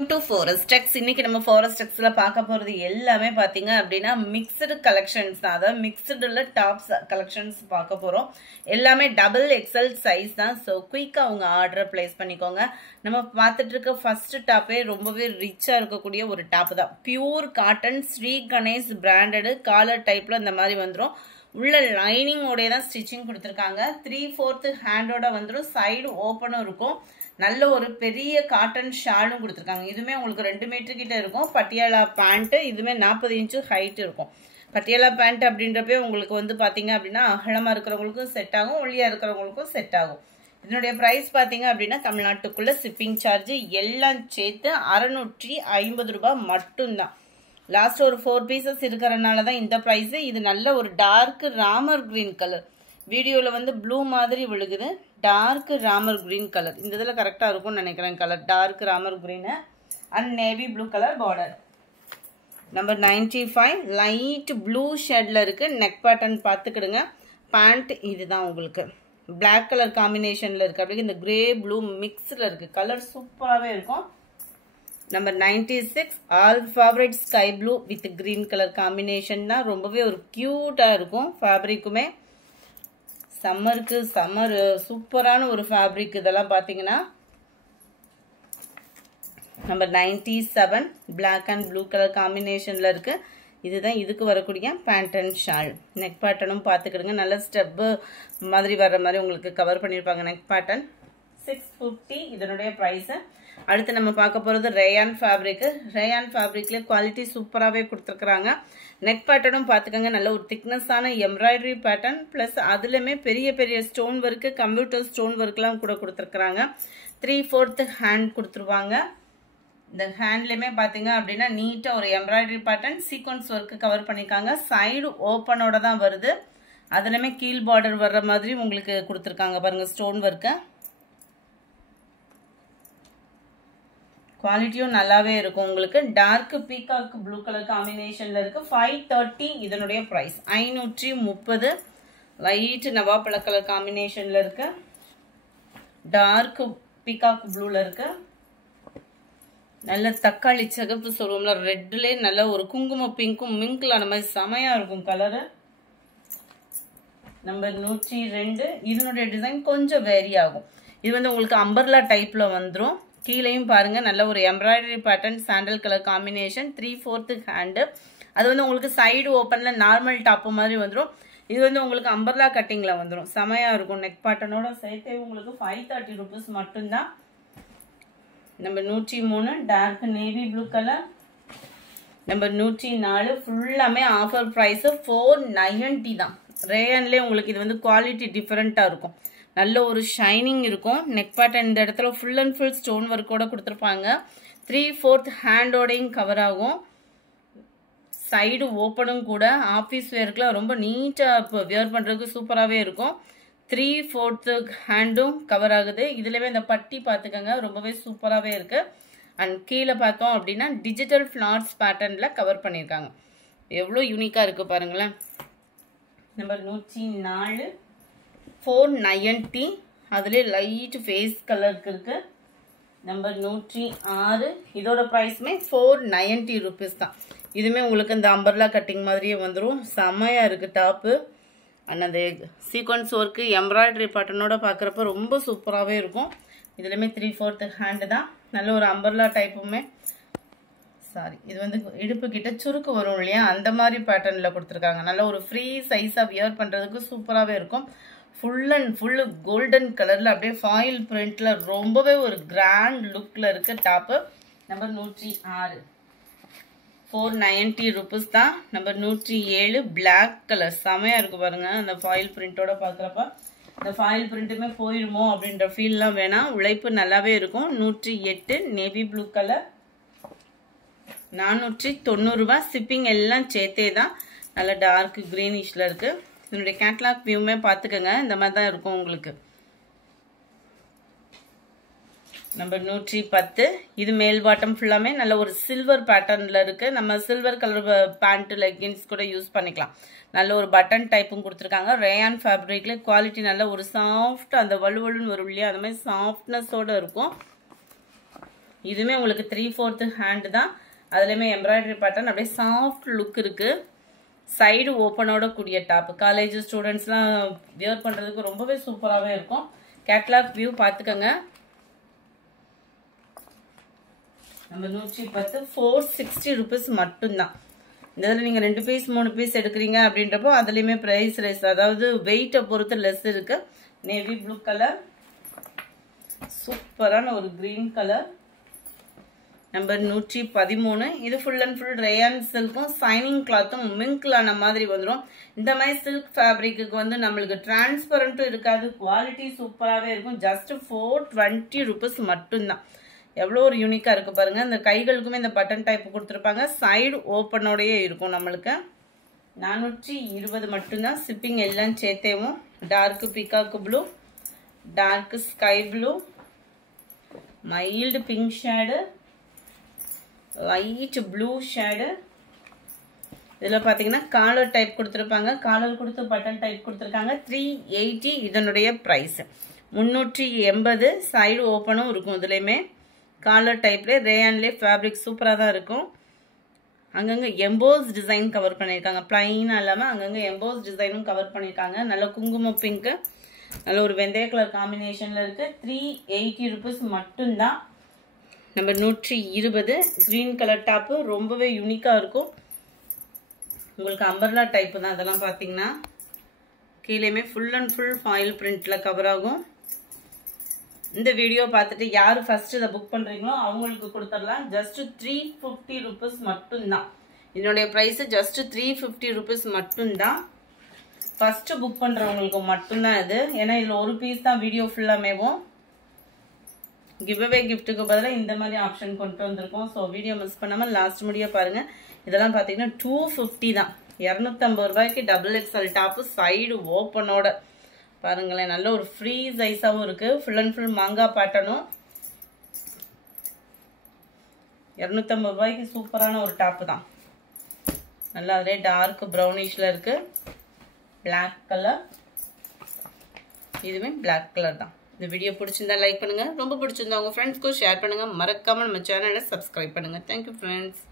to Forex இன்னைக்கு நம்ம Forex-ல பார்க்க போறது எல்லாமே பாத்தீங்க அப்படினா mixed collections தான். அதாவது mixedல டாப்ஸ் collections பார்க்க போறோம். எல்லாமே double XL size தான். So குயிக்கா உங்க ஆர்டர் பிளேஸ் பண்ணிக்கோங்க. நம்ம பார்த்துட்டு இருக்க ஃபர்ஸ்ட் டாப்பே ரொம்பவே ரிச்சா இருக்கக்கூடிய ஒரு டாப் தான். Pure cotton Sri Ganesh branded collar டைப்ல இந்த மாதிரி வந்துரும். உள்ள லைனிங் ஓட தான் ஸ்டிச்சிங் கொடுத்திருக்காங்க. 3/4 ஹேண்டோட வந்துரும். சைடு ஓபனும் இருக்கும். நல்ல ஒரு பெரிய காட்டன் ஷாலும் கொடுத்திருக்காங்க. இதுமே உங்களுக்கு 2 மீட்டர் கிட்ட இருக்கும். பட்டியாலா பேண்ட் இதுமே 40 இன்ச் ஹைட் இருக்கும். பட்டியாலா பேண்ட் அப்படின்றப்பே உங்களுக்கு வந்து பாத்தீங்க அப்படின்னா அகலமா இருக்கிறவங்களுக்கும் செட் ஆகும், ஒல்லியா இருக்கிறவங்களுக்கும் செட் ஆகும். இதனுடைய பிரைஸ் பாத்தீங்க அப்படின்னா தமிழ்நாட்டுக்குள்ள ஷிப்பிங் சார்ஜ் எல்லாம் சேர்த்து 650 ரூபாய் மட்டும்தான். லாஸ்ட் ஒரு 4 பீசஸ் இருக்கிறதுனால தான் இந்த பிரைஸ். இது நல்ல ஒரு டார்க் ராமர் கிரீன் கலர். வீடியோல வந்து ப்ளூ மாதிரி விழுகுது. டார்க் ராமர் கிரீன் கலர் இந்த இதில் கரெக்டாக இருக்கும்னு நினைக்கிறேன். கலர் டார்க் ராமர் green and navy blue colour border. Number 95 light blue ஷேட்ல இருக்கு. நெக் பேட்டர்ன் பார்த்துக்கிடுங்க. பேண்ட் இதுதான் உங்களுக்கு பிளாக் கலர் காம்பினேஷன்ல இருக்கு. அப்படியே இந்த கிரே ப்ளூ மிக்ஸ்ல இருக்கு. கலர் சூப்பராகவே இருக்கும். Number 96 all favourite sky blue with green colour combination தான். ரொம்பவே ஒரு கியூட்டா இருக்கும். ஃபேப்ரிக்குமே சம்மருக்கு சம்மர் சூப்பரான ஒரு ஃபேப்ரிக். இதெல்லாம் பாத்தீங்கன்னா number 97 black and blue colour காம்பினேஷன்ல இருக்கு. இதுதான் இதுக்கு வரக்கூடிய பேண்ட் அண்ட் ஷால். நெக் பேட்டர்னும் பார்த்துக்கிடுங்க. நல்ல ஸ்டெப் மாதிரி வர்ற மாதிரி உங்களுக்கு கவர் பண்ணியிருப்பாங்க. நெக் பேட்டர்ன் 650 இதனுடைய பிரைஸ். அடுத்து நம்ம பார்க்க போறது ரேயான் ஃபேப்ரிக். ரேயான் ஃபேப்ரிக்ல குவாலிட்டி சூப்பராகவே கொடுத்துருக்குறாங்க. நெக் பேட்டர்னும் பார்த்துக்கோங்க. நல்ல ஒரு திக்னஸான எம்ப்ராய்டரி பேட்டர்ன் பிளஸ் அதுலயுமே பெரிய பெரிய ஸ்டோன் ஒர்க்கு கம்ப்யூட்டர் ஸ்டோன் ஒர்க்லாம் கூட கொடுத்துருக்குறாங்க. 3/4 ஹேண்ட் கொடுத்துருவாங்க. இந்த ஹேண்ட்லயுமே பாத்தீங்க அப்படின்னா நீட்டா ஒரு embroidery pattern sequence work cover பண்ணிருக்காங்க. சைடு ஓப்பனோட தான் வருது. அதுலயுமே கீழ் பார்டர் வர்ற மாதிரி உங்களுக்கு கொடுத்துருக்காங்க பாருங்க ஸ்டோன் ஒர்க்கு. குவாலிட்டியும் நல்லாவே இருக்கும். உங்களுக்கு டார்க் பீகாக் ப்ளூ கலர் காம்பினேஷன்ல இருக்கு. 530 இதனுடைய பிரைஸ். 530 லைட் நவாப்பழ கலர் காம்பினேஷன்ல இருக்கு. டார்க் பீகாக் ப்ளூல இருக்கு. நல்ல தக்காளி சிகப்பு சொல்லுவோம்ல ரெட்ல நல்ல ஒரு குங்கும பிங்க்கும் மிங்க்ல அந்த மாதிரி செமையா இருக்கும் கலரு. நம்பர் 102 இதனுடைய டிசைன் கொஞ்சம் வேரி ஆகும். இது வந்து உங்களுக்கு அம்பர்லா டைப்ல வந்துடும். கீழையும் பாருங்க நல்ல ஒரு embroidery pattern sandal colour combination 3/4 hand. அது வந்து உங்களுக்கு சைடு ஓப்பன்ல நார்மல் டாப் மாதிரி வந்துடும். இது வந்து உங்களுக்கு அம்பர்லா கட்டிங்ல வந்துடும். செமையா இருக்கும். நெக் பேட்டர்னோட சேர்த்தே உங்களுக்கு 530 ரூபீஸ் மட்டும்தான். Number 103 dark navy blue colour. Number 104 ஃபுல்லாமே ஆஃபர் பிரைஸ் 490 தான். ரேயான்லேயே உங்களுக்கு இது வந்து குவாலிட்டி டிஃபரெண்டா இருக்கும். நல்ல ஒரு ஷைனிங் இருக்கும். நெக் பேட்டர்ன் இந்த இடத்துல ஃபுல் அண்ட் ஃபுல் ஸ்டோன் ஒர்க்கோட கொடுத்துருப்பாங்க. 3/4 ஹேண்டோடையும் கவர் ஆகும். சைடு ஓப்பனும் கூட ஆஃபீஸ் வேர்க்குலாம் ரொம்ப நீட்டா வியர் பண்றதுக்கு சூப்பராகவே இருக்கும். 3/4 ஹேண்டும் கவர் ஆகுது. இதுலவே இந்த பட்டி பார்த்துக்கோங்க ரொம்பவே சூப்பராகவே இருக்கு. அண்ட் கீழே பார்த்தோம் அப்படின்னா டிஜிட்டல் ஃபிளார்ஸ் பேட்டர்ன்ல கவர் பண்ணியிருக்காங்க. எவ்வளோ யூனிக்கா இருக்கு பாருங்களேன். நம்பர் 104 490 அதுல லைட் ஃபேஸ் கலருக்கு இருக்கு. நம்பர் 106 இதோட பிரைஸ்மே 490 ரூபீஸ் தான். இதுமே உங்களுக்கு இந்த அம்பர்லா கட்டிங் மாதிரியே வந்துடும். செமையா இருக்கு டாப்பு. அண்ட் அந்த சீக்வன்ஸ் ஒர்க்கு எம்ப்ராய்டரி பேட்டர்னோட பார்க்குறப்ப ரொம்ப சூப்பராகவே இருக்கும். இதுலையுமே 3/4 ஹேண்டு தான். நல்ல ஒரு அம்பர்லா டைப்புமே சாரி இது வந்து இடுப்பு கிட்ட சுருக்கு வரும் இல்லையா அந்த மாதிரி பேட்டர்ன்ல கொடுத்துருக்காங்க. நல்ல ஒரு ஃப்ரீ சைஸா வியர் பண்றதுக்கு சூப்பராகவே இருக்கும். ஃபுல் அண்ட் ஃபுல் கோல்டன் கலர்ல அப்படியே ஃபாயில் பிரிண்ட்ல ரொம்பவே ஒரு கிராண்ட் லுக்ல இருக்கு டாப்பு. நம்பர் 106 490 ரூபீஸ் தான். நம்பர் 107 பிளாக் கலர் செமையா இருக்கு பாருங்க. அந்த ஃபாயில் பிரிண்டோட பாக்குறப்ப இந்த ஃபாயில் பிரிண்ட்டுமே போயிடுமோ அப்படின்ற ஃபீல்லாம் வேணாம். உழைப்பு நல்லாவே இருக்கும். 108 நேவி ப்ளூ கலர் 490 ரூபாய். ஷிப்பிங் எல்லாம் சேர்த்தே தான். நல்ல டார்க் கிரீனிஷ்ல இருக்கு. இதனுடைய கேட்லாக் வியூமே பார்த்துக்கோங்க. இந்த மாதிரி தான் இருக்கும் உங்களுக்கு. நம்பர் 110 இது மேல் பாட்டம் ஃபுல்லாமே நல்ல ஒரு சில்வர் பேட்டர்ன்ல இருக்கு. நம்ம சில்வர் கலர் பேண்ட் லெகின்ஸ் கூட யூஸ் பண்ணிக்கலாம். நல்ல ஒரு பட்டன் டைப்பும் கொடுத்துருக்காங்க. ரேயான் ஃபேப்ரிக்ல குவாலிட்டி நல்ல ஒரு சாஃப்ட் அந்த வலுவலுன்னு வரும் இல்லையா அந்த மாதிரி சாஃப்ட்னஸோட இருக்கும். இதுவுமே உங்களுக்கு 3/4 ஹேண்ட் தான். அதுலேயுமே எம்ப்ராய்டரி பேட்டர்ன், அப்படியே சாஃப்ட் லுக் இருக்கு. சைடு ஓப்பனோட கூடிய டாப். காலேஜ் ஸ்டூடெண்ட்ஸ்லாம் வியர் பண்ணுறதுக்கு ரொம்பவே சூப்பராகவே இருக்கும். கேட்லாக் வியூ பார்த்துக்கோங்க. நம்ம 110 460 rupees மட்டும்தான். இந்த இதில் நீங்கள் 2 பீஸ் 3 பீஸ் எடுக்கிறீங்க அப்படின்றப்போ அதுலேயுமே ப்ரைஸ் ரைஸ், அதாவது வெயிட்டை பொறுத்து லெஸ் இருக்கு. நேவி ப்ளூ கலர், சூப்பரான ஒரு கிரீன் கலர், நம்பர் 113. இது ஃபுல் அண்ட் ஃபுல் ரேயான் சில்க்கும் சைனிங் கிளாத்தும் மிங்க்லான மாதிரி வந்துடும். இந்த மாதிரி சில்க் ஃபேப்ரிக்கு வந்து நம்மளுக்கு டிரான்ஸ்பரண்ட்டும் இருக்காது, குவாலிட்டி சூப்பராகவே இருக்கும். ஜஸ்ட் 420 rupees மட்டும்தான். எவ்வளோ ஒரு யூனிக்காக இருக்குது பாருங்கள். இந்த கைகளுக்குமே இந்த பட்டன் டைப் கொடுத்துருப்பாங்க. சைடு ஓப்பனோடையே இருக்கும். நம்மளுக்கு 420 மட்டும்தான். ஷிப்பிங் எல்லாம் சேர்த்தேவும். Dark peacock blue, dark sky blue, mild pink shade, light blue shade. இதில் பார்த்தீங்கன்னா காலர் டைப் கொடுத்துருப்பாங்க. காலர் கொடுத்து பட்டன் டைப் கொடுத்துருக்காங்க. 380 இதனுடைய ப்ரைஸ். 380. சைடு ஓப்பனும் இருக்கும். இதுலேயுமே காலர் டைப்லேயே ரேயான்லேயே ஃபேப்ரிக் சூப்பராக தான் இருக்கும். அங்கங்கே எம்போஸ் டிசைன் கவர் பண்ணியிருக்காங்க. பிளைனாக இல்லாமல் அங்கங்கே எம்போஸ் டிசைனும் கவர் பண்ணியிருக்காங்க. நல்ல குங்குமம் பிங்க்கு, நல்ல ஒரு வெந்தய கலர் காம்பினேஷனில் இருக்குது. 380 rupees மட்டும்தான். நம்பர் 120 க்ரீன் கலர் டாப்பு, ரொம்பவே யூனிக்காக இருக்கும். உங்களுக்கு அம்பர்லா டைப்பு தான். அதெல்லாம் பார்த்தீங்கன்னா கீழேயுமே ஃபுல் அண்ட் ஃபுல் ஃபாயில் பிரிண்டில் கவர் ஆகும். இந்த வீடியோ பார்த்துட்டு யார் ஃபர்ஸ்ட் இதை புக் பண்ணுறீங்களோ அவங்களுக்கு கொடுத்துடலாம். ஜஸ்ட் 350 rupees மட்டும்தான். இதனுடைய ப்ரைஸு ஜஸ்ட் 350 rupees மட்டும்தான். ஃபர்ஸ்ட் புக் பண்ணுறவங்களுக்கு மட்டும்தான் இது. ஏன்னா இதில் ஒரு பீஸ் தான் வீடியோ ஃபுல்லாமேவும். கிவ்அவே கிஃப்ட்டுக்கு பதிலாக இந்த மாதிரி ஆப்ஷன் கொண்டு வந்திருக்கோம். ஸோ வீடியோ மிஸ் பண்ணாமல் லாஸ்ட் முடிய பாருங்கள். இதெல்லாம் பார்த்தீங்கன்னா 250 தான். 250 ரூபாய்க்கு XXL டாப்பு சைடு ஓப்பனோட பாருங்களேன். நல்ல ஒரு ஃப்ரீ சைஸாகவும் இருக்குது. ஃபுல் அண்ட் ஃபுல் மாங்காய் பேட்டர்னும். 250 ரூபாய்க்கு சூப்பரான ஒரு டாப்பு தான். நல்லா அதிலே டார்க் ப்ரௌனிஷில் இருக்குது. பிளாக் கலர், இதுவே பிளாக் கலர் தான். இந்த வீடியோ பிடிச்சிருந்தா லைக் பண்ணுங்கள். ரொம்ப பிடிச்சிருந்தா உங்கள் ஃப்ரெண்ட்ஸ்க்கும் ஷேர் பண்ணுங்கள். மறக்காமல் நம்ம சேனலை சப்ஸ்கிரைப் பண்ணுங்கள். Thank you friends.